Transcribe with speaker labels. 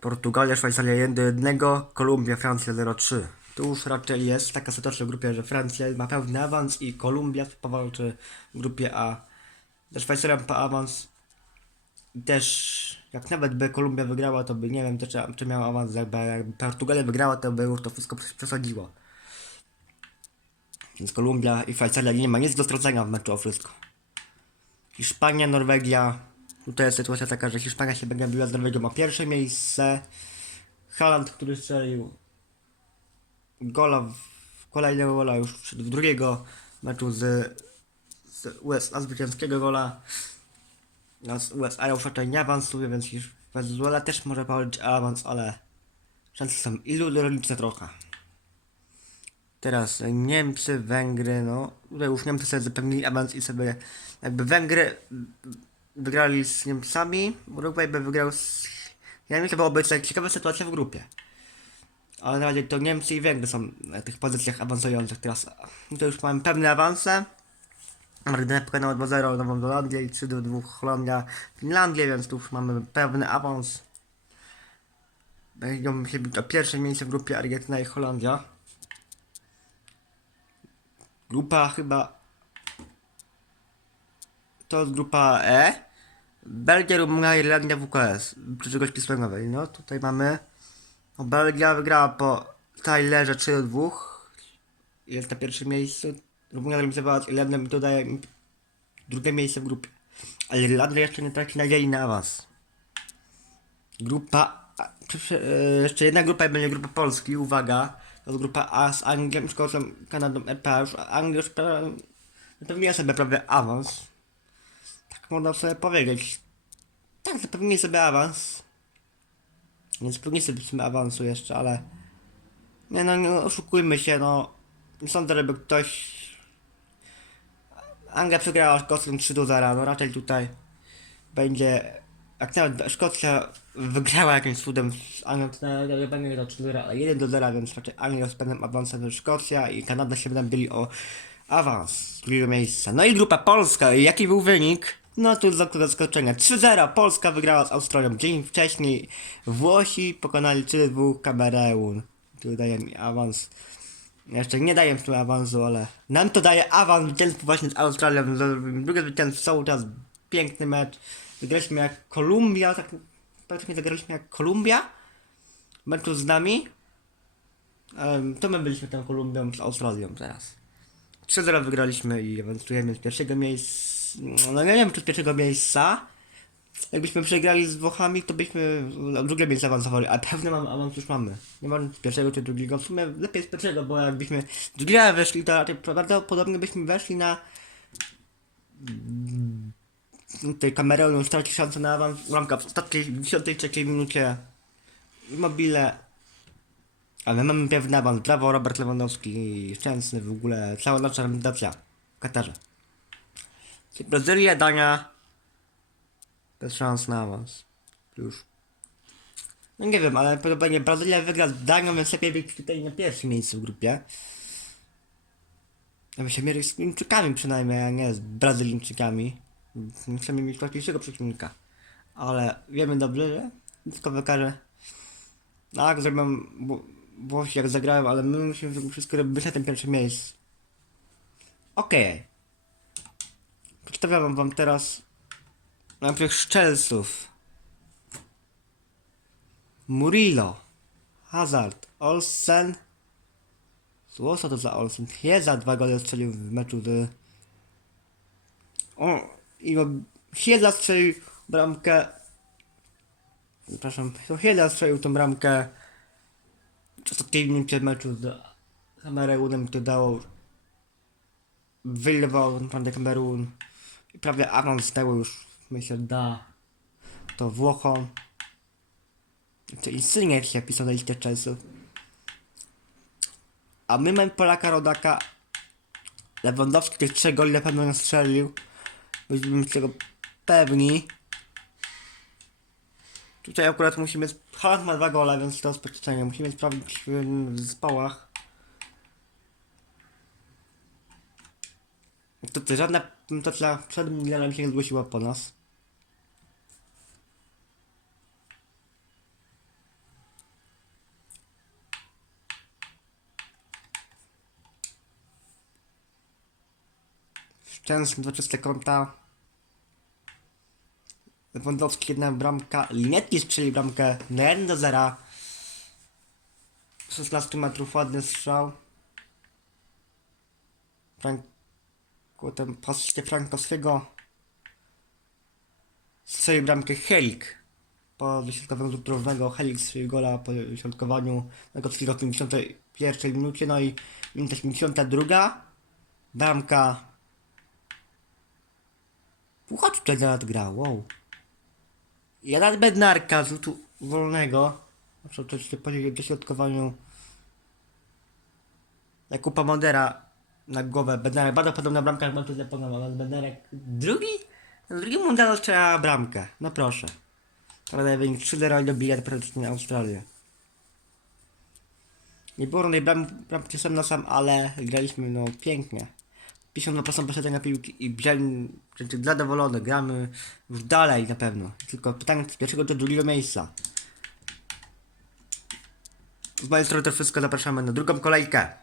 Speaker 1: Portugalia, Szwajcaria 1 do 1, Kolumbia, Francja 0-3. Tu już raczej jest taka sytuacja w grupie, że Francja ma pewny awans i Kolumbia powalczy w grupie A. Ze Szwajcarią po awans też jak nawet by Kolumbia wygrała, to by nie wiem, to czy, czy miała awans, jakby, jakby Portugalia wygrała, to by już to wszystko przes- przesadziło. Więc Kolumbia i Szwajcaria nie ma nic do stracenia w meczu o wszystko. Hiszpania, Norwegia. Tutaj jest sytuacja taka, że Hiszpania się będzie biła z Norwegią o pierwsze miejsce. Haaland, który strzelił gola w kolejnego gola już w drugiego meczu z, z USA, zwycięskiego gola. No, z USA już raczej nie awansuje, więc Wenezuela też może powalczyć awans, ale szanse są iluzoryczne trochę. Teraz Niemcy, Węgry, no tutaj już Niemcy sobie zapewnili awans i sobie jakby Węgry wygrali z Niemcami, Urugwaj by wygrał z Niemcami, to byłoby ciekawa sytuacja w grupie. Ale na razie to Niemcy i Węgry są na tych pozycjach awansujących teraz. No to już mamy pewne awanse. Argentyna pokonała 2-0 Nową Zelandię i 3-2 Holandia, Finlandię, więc tu już mamy pewny awans. Będą się bić o pierwsze miejsce w grupie Argentyna i Holandia. Grupa chyba. To jest grupa E. Belgia, Rumunia, Irlandia, WKS. Przyszłość pismowej. No tutaj mamy. No, Belgia wygrała po Tylerze 3 do 2. Jest na pierwszym miejscu. Rumunia remisowała z Irlandią i to daje im drugie miejsce w grupie. Ale Irlandia jeszcze nie traci nadziei na awans. Grupa. A, e, jeszcze jedna grupa będzie grupa Polski. Uwaga. To jest grupa A z Anglią, Szkocją, Kanadą, RPA. Już Anglia już zapewniła sobie prawie awans. Można sobie powiedzieć. Tak, zapewniła sobie awans. Nie zapewniła sobie awansu jeszcze, ale... Nie no, nie oszukujmy się, no. Sądzę, żeby ktoś... Anglia przegrała Szkocją 3 do 0, no raczej tutaj będzie... Jak nawet Szkocja wygrała jakimś cudem z Anglią, to na- będzie to 3 do 0, ale 1 do 0, więc raczej Anglia z pewnym awansem Szkocja i Kanada się będą byli o awans z drugiego miejsca. No i grupa Polska, jaki był wynik? No tu za zaskoczenia. 3-0 Polska wygrała z Australią. Dzień wcześniej Włosi pokonali 3-2 Kamerun. Tu daje mi awans. Jeszcze nie daję tu awansu, ale nam to daje awans zwycięstwo właśnie z Australią. Drugie zwycięstwo cały czas. Piękny mecz. Zagraliśmy jak Kolumbia, tak praktycznie zagraliśmy jak Kolumbia. Meczu z nami. Em, to my byliśmy tą Kolumbią z Australią teraz. 3-0 wygraliśmy i awansujemy z pierwszego miejsca. No nie wiem czy z pierwszego miejsca. Jakbyśmy przegrali z Włochami, to byśmy na drugie miejsce awansowali, a pewny mam awans już mamy. Nie mam z pierwszego czy drugiego. W sumie lepiej z pierwszego, bo jakbyśmy z drugiego weszli, to raczej prawdopodobnie byśmy weszli na tej Kamerunu już traci szansę na awans. Bramka w ostatniej 53 minucie. Mobile. Ale mamy pewny awans. Brawo Robert Lewandowski. Szczęsny w ogóle. Cała nasza reprezentacja w Katarze. Brazylia, Dania. Bez szans na awans. Już. No nie wiem, ale podobnie Brazylia wygra z Danią, więc lepiej być tutaj na pierwszym miejscu w grupie. Ja bym się mierzył z Chińczykami przynajmniej, a nie z Brazylijczykami. Chcemy mieć łatwiejszego przeciwnika. Ale wiemy dobrze, że wszystko wykaże. Tak, zrobią Wło- Włosi jak zagrałem, ale my musimy wszystko, być na tym pierwszym miejscu. Okej. Przedstawiam wam teraz najpierw szczelców. Murillo, Hazard, Olsen. Zło, co to za Olsen? Chiesa dwa gole strzelił w meczu z... O, i Chiesa strzelił bramkę... Przepraszam, to Chiesa strzelił tą bramkę w ostatniej minucie meczu z Kamerunem, który dało... Wylewał naprawdę Kamerun. I prawie awans tego już, myślę, da to Włochom. To Insygne się pisał na liście Chelsea. A my mamy Polaka Rodaka. Lewandowski tych trzech goli na pewno strzelił. Byliśmy z tego pewni. Tutaj akurat musimy... Haaland ma dwa gole, więc to podkreślenie. Musimy sprawdzić w, zespołach. To ty, żadna Tętacza przed Milanem się zgłosiła po nas. Szczęsny, dwa czyste konta. Wądowski jedna bramka, Linetki strzeli bramkę na 1 do 0. 16 metrów ładny strzał. Frank Potem po asyście Frankowskiego. Strzeli bramkę Helik. Po wyśrodkowaniu rzut rożnego Helik strzeli gola po środkowaniu Negockiego w 51 minucie. No i minuta 72. Bramka. Puchacz tutaj nawet gra, wow. Jeden bednarka z rzutu wolnego. Muszę oczywiście powiedzieć w dośrodkowaniu Jakuba Mondera na głowę Bednarek. Bardzo podobna bramka jak Montes Leponowa, ale Bednarek drugi? Drugi Mondera strzela bramkę. No proszę. Prawda, wynik 3-0 i dobija praktycznie Australię. Nie było żadnej bram, bramki sam na sam, ale graliśmy no pięknie. 52% posiadania piłki i Brzeń znaczy, zadowolony, gramy już dalej na pewno. Tylko pytanie z pierwszego do drugiego miejsca. Z mojej strony to wszystko, zapraszamy na drugą kolejkę.